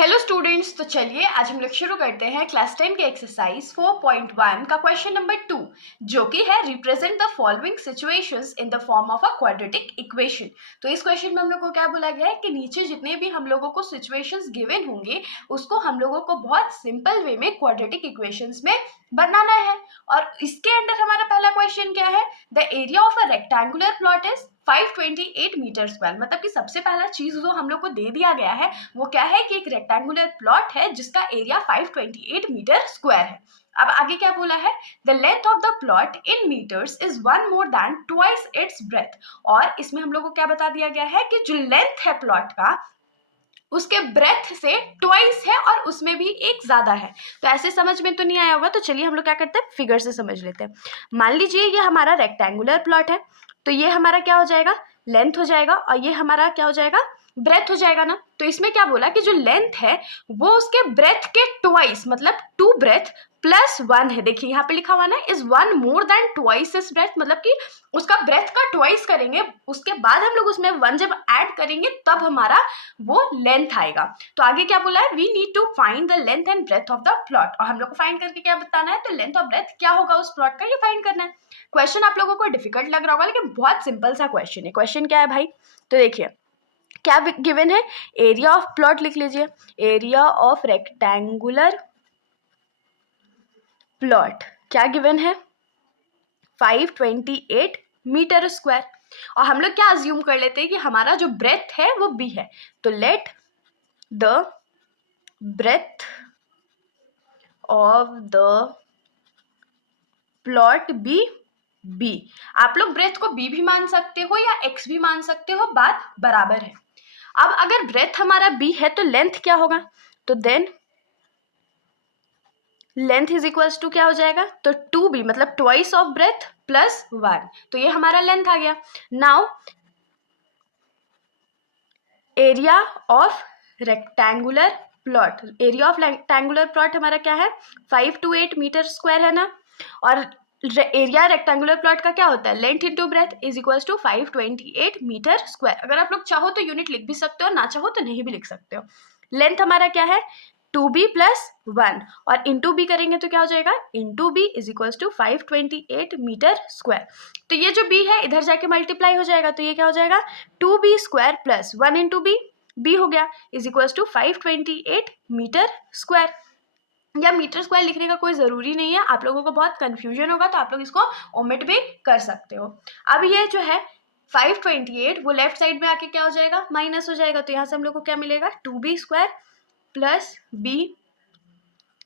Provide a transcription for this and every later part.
Hello students, तो चलिए आज हम लोग शुरू करते हैं क्लास 10 के एक्सरसाइज 4.1 का क्वेश्चन नंबर 2, जो कि है represent the following situations in the form of a quadratic equation. तो इस क्वेश्चन में हम लोग को क्या बोला गया है कि नीचे जितने भी हम लोगों को सिचुएशंस गिवन होंगे उसको हम लोगों को बहुत सिंपल वे में क्वाड्रेटिक इक्वेशंस में बनाना है। और इसके अंदर हमारा पहला क्वेश्चन क्या है, the area of a rectangular plot is 528 metre square. मतलब कि सबसे पहला चीज जो हम लोग को दे दिया गया है वो क्या है कि एक रेक्टेंगुलर प्लॉट है जिसका एरिया 528 मीटर स्क्वायर है। अब आगे क्या बोला है, the length of the plot in metres is one more than twice its breadth. और इसमें हम लोग को क्या बता दिया गया है कि जो लेंथ है प्लॉट का उसके ब्रेथ से ट्वाइस है और उसमें भी एक ज्यादा है। तो ऐसे समझ में तो नहीं आया होगा, तो चलिए हम लोग क्या करते हैं, फिगर से समझ लेते हैं। मान लीजिए ये हमारा रेक्टेंगुलर प्लॉट है, तो ये हमारा क्या हो जाएगा, लेंथ हो जाएगा, और ये हमारा क्या हो जाएगा, ब्रेथ हो जाएगा ना। तो इसमें क्या बोला कि जो लेंथ है वो उसके ब्रेथ के ट्वाइस मतलब 2 ब्रेथ प्लस 1 है। देखिए यहाँ पे लिखा हुआ ना, इज 1 मोर देन ट्वाइस इस ब्रेथ, मतलब कि उसका ब्रेथ का ट्वाइस करेंगे, उसके बाद हम लोग उसमें 1 जब ऐड करेंगे तब हमारा वो लेंथ आएगा। तो आगे क्या बोला है, we need to find the length and breadth of the plot. और हम लोग को फाइंड करके क्या बताना है, तो लेंथ और ब्रेथ क्या होगा उस प्लॉट का, ये फाइंड करना है। क्वेश्चन आप लोगों को डिफिकल्ट लग रहा होगा, लेकिन बहुत सिंपल सा क्वेश्चन है। क्वेश्चन क्या है भाई, तो देखिए क्या गिवन है, एरिया ऑफ प्लॉट लिख लीजिए, एरिया ऑफ रेक्टेंगुलर प्लॉट क्या गिवन है, 528 मीटर स्क्वायर। और हम लोग क्या अज्यूम कर लेते हैं कि हमारा जो ब्रेथ है वो बी है, तो let the breadth of the plot be B. आप लोग ब्रेथ को बी भी मान सकते हो या एक्स भी मान सकते हो, बात बराबर है। अब अगर ब्रेथ हमारा बी है तो लेंथ क्या होगा, तो then length is equals to क्या हो जाएगा, तो 2b मतलब ट्वाइस ऑफ ब्रेथ प्लस 1, तो ये हमारा लेंथ आ गया। Now area of rectangular plot, area of rectangular plot हमारा क्या है, 528 मीटर स्क्वायर है ना। और एरिया रेक्टेंगुलर प्लॉट का क्या होता है, length into breadth is equals to 528 metre square. अगर आप लोग चाहो तो यूनिट लिख भी सकते हो, ना चाहो तो नहीं भी लिख सकते हो। लेंथ हमारा क्या है, 2b प्लस 1, और इंटू बी करेंगे तो क्या हो जाएगा, into B is equals to 528 metre square. तो ये जो b है इधर जाके मल्टीप्लाई हो जाएगा, तो ये क्या हो जाएगा, 2b square plus 1 into B हो गया is equals to 528 metre square. या मीटर स्क्वायर लिखने का कोई ज़रूरी नहीं है, आप लोगों को बहुत कन्फ्यूजन होगा तो आप लोग इसको ओमिट भी कर सकते हो। अब ये जो है 528 वो लेफ्ट साइड में आके क्या हो जाएगा, माइनस हो जाएगा, तो यहाँ से हम लोग को क्या मिलेगा, 2b square plus b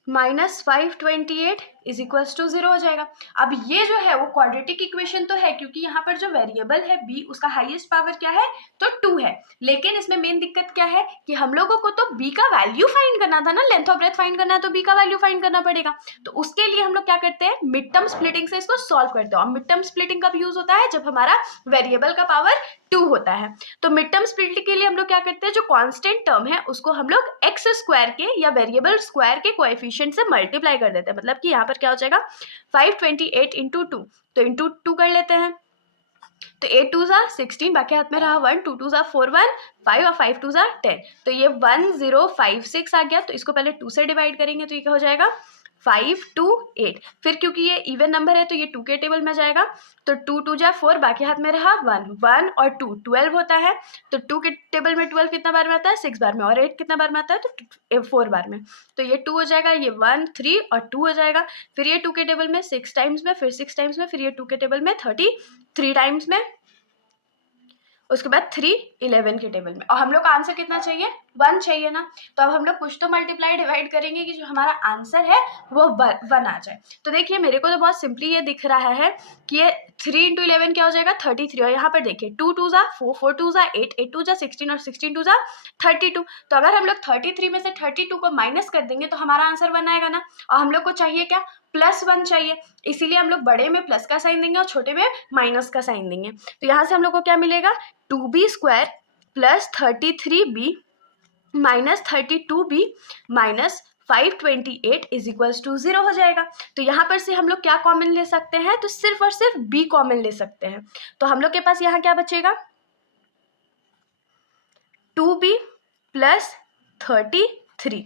minus 528 is equals to 0 हो जाएगा। अब ये जो है वो क्वाड्रेटिक इक्वेशन तो है, क्योंकि यहाँ पर जो वेरिएबल है b उसका हाईएस्ट पावर क्या है, तो 2 है। लेकिन इसमें मेन दिक्कत क्या है कि हम लोगों को तो b का वैल्यू फाइंड करना था ना, लेंथ ऑफ ब्रेथ फाइंड करना है तो b का वैल्यू फाइंड करना पड़ेगा। तो उसके लिए हम लोग क्या करते हैं, मिड टर्म स्प्लिटिंग से इसको सॉल्व करते हैं। और मिड टर्म स्प्लिटिंग कब यूज होता है, जब हमारा वेरिएबल का पावर 2 होता है। तो मिड टर्म स्प्लिटिंग के लिए हम लोग क्या करते हैं, जो कांस्टेंट टर्म है उसको हम लोग एक्स स्क्वायर के या वेरिएबल स्क्वायर के कोएफिशिएंट से मल्टीप्लाई कर देते हैं। मतलब कि यहाँ पर क्या हो जाएगा, 528 इंटू 2, तो इंटू 2 कर लेते हैं, तो 8 2 ज़ा 16, बाकी हाथ में रहा 1, 2 2 ज़ा 4 1 5 और 5 2 ज़ा 10, तो ये 1056 आ गया। तो इसको पहले 2 से डिवाइड करेंगे तो ये क्या हो जाएगा, 528। फिर क्योंकि ये इवन नंबर है तो ये 2 के टेबल में जाएगा, तो 2 2 जा 4, बाकी हाथ में रहा 1 1 और 2 12 होता है। तो 2 के टेबल में 12 कितना बार में आता है, 6 बार में, और 8 कितना बार में आता है, तो 4 बार में। तो ये 2 हो जाएगा, ये 1 3 और 2 हो जाएगा। फिर ये 2 के टेबल में 6 टाइम्स में, फिर 6 टाइम्स में, फिर ये 2 के टेबल में 33 टाइम्स में, उसके बाद 3 11 के टेबल में। और हम लोग का आंसर कितना चाहिए, 1 चाहिए ना। तो अब हम लोग कुछ तो मल्टीप्लाई डिवाइड करेंगे कि जो हमारा आंसर है वो 1 आ जाए। तो देखिए मेरे को तो बहुत सिंपली ये दिख रहा है कि ये 3 इंटू 11 क्या हो जाएगा, 33। और यहाँ पर देखिए 2 2 ज़ा 4 4 2 ज़ा 8 8 2 ज़ा 16 और 16 2 ज़ा 32। तो अगर हम लोग 33 में से 32 को माइनस कर देंगे तो हमारा आंसर 1 आएगा ना। और हम लोग को चाहिए क्या, +1 चाहिए, इसीलिए हम लोग बड़े में प्लस का साइन देंगे और छोटे में माइनस का साइन देंगे। तो यहाँ से हम लोग को क्या मिलेगा, 2b square plus 33b minus 32b minus 528 is equals to 0 हो जाएगा। तो यहाँ पर से हम लोग क्या कॉमन ले सकते हैं, तो सिर्फ और सिर्फ b कॉमन ले सकते हैं। तो हम लोग के पास यहाँ क्या बचेगा, 2b प्लस 33 3।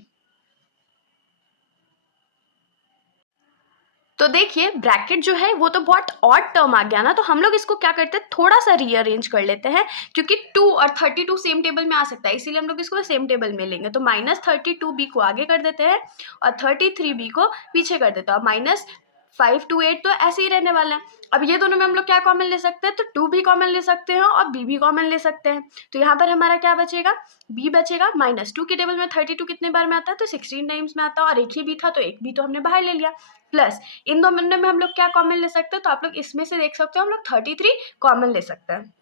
तो देखिए ब्रैकेट जो है वो तो बहुत ऑड टर्म आ गया ना, तो हम लोग इसको क्या करते हैं, थोड़ा सा रीअरेंज कर लेते हैं, क्योंकि 2 और 32 सेम टेबल में आ सकता है, इसीलिए हम लोग इसको सेम टेबल में लेंगे। तो -32b को आगे कर देते हैं और 33b को पीछे कर देते हैं, और -5 to 8 तो ऐसे ही रहने वाला है। अब ये दोनों में हम लोग क्या कॉमन ले सकते हैं, तो 2 भी कॉमन ले सकते हैं और b भी कॉमन ले सकते हैं। तो यहाँ पर हमारा क्या बचेगा, b बचेगा। -2 के टेबल में 32 कितने बार में आता है, तो 16 टाइम्स में आता है, और एक ही b था तो एक b तो हमने बाहर ले लिया। प्लस इन दोनों में हम लोग क्या कॉमन ले सकते हैं, तो आप लोग इसमें से देख सकते हो हम लोग 33 कॉमन ले सकते हैं।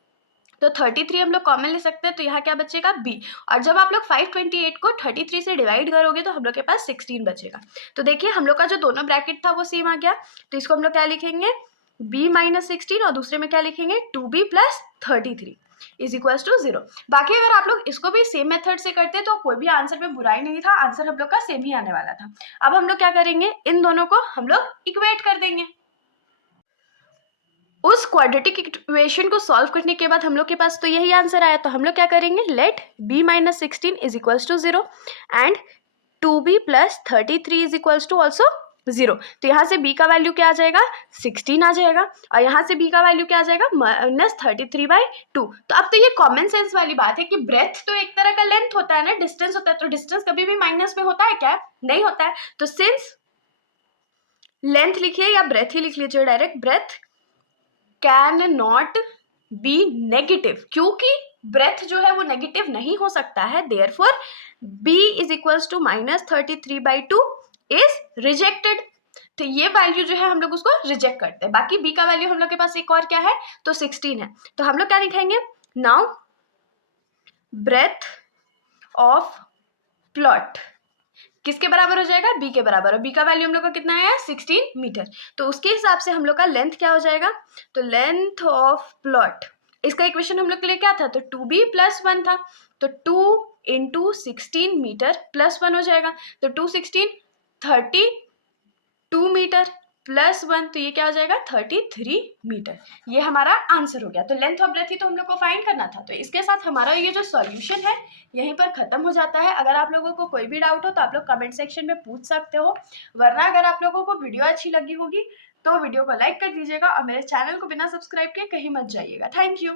तो 33 हम लोग कॉमन ले सकते हैं, तो यहाँ क्या बचेगा b। और जब आप लोग 528 को 33 से डिवाइड करोगे तो हम लोग के पास 16 बचेगा। तो देखिए हम लोग का जो दोनों ब्रैकेट था वो सेम आ गया, तो इसको हम लोग क्या लिखेंगे, b - 16, और दूसरे में क्या लिखेंगे 2b + 33 इज इक्वल्स टू 0। बाकी अगर आप लोग इसको भी सेम मेथड से करते तो कोई भी आंसर में बुराई नहीं था, आंसर हम लोग का सेम ही आने वाला था। अब हम लोग क्या करेंगे, इन दोनों को हम लोग इक्वेट कर देंगे। उस क्वाड्रेटिक इक्वेशन को सॉल्व करने के बाद हम लोग के पास तो यही आंसर आया, तो हम लोग क्या करेंगे, let b - 16 is equals to 0 and 2b + 33 is equals to also 0। तो यहाँ से b का वैल्यू क्या आ जाएगा, 16 आ जाएगा, और यहाँ से b का वैल्यू क्या आ जाएगा, -33/2। तो अब तो ये कॉमन सेंस वाली बात है कि ब्रेथ तो एक तरह का लेंथ होता है ना, डिस्टेंस होता है, तो डिस्टेंस कभी भी माइनस में होता है क्या, नहीं होता है। तो सिंस लेंथ लिखिए या ब्रेथ ही लिख लीजिए direct, breadth can not be negative, क्योंकि ब्रेथ जो है वो नेगेटिव नहीं हो सकता है, therefore b is equals to -33/2 is rejected. तो ये वैल्यू जो है हम लोग उसको रिजेक्ट करते हैं। बाकी b का वैल्यू हम लोग के पास एक और क्या है, तो 16 है। तो हम लोग क्या लिखेंगे, नाउ ब्रेथ ऑफ प्लॉट किसके बराबर हो जाएगा, b के बराबर, और b का वैल्यू हम लोग का कितना है, 16 मीटर। तो उसके हिसाब से हम लोग का लेंथ क्या हो जाएगा, तो लेंथ ऑफ प्लॉट, इसका इक्वेशन हम लोग के लिए क्या था, तो 2b + 1 था, तो 2 × 16 मीटर +1 हो जाएगा, तो 2 16 32 मीटर +1, तो ये क्या हो जाएगा 33 मीटर। ये हमारा आंसर हो गया। तो लेंथ ऑफ ब्रेथ ही तो हम लोग को फाइंड करना था। तो इसके साथ हमारा ये जो सॉल्यूशन है यहीं पर खत्म हो जाता है। अगर आप लोगों को कोई भी डाउट हो तो आप लोग कमेंट सेक्शन में पूछ सकते हो, वरना अगर आप लोगों को वीडियो अच्छी लगी होगी तो वीडियो को लाइक कर दीजिएगा और मेरे चैनल को बिना सब्सक्राइब किए कहीं मत जाइएगा। Thank you.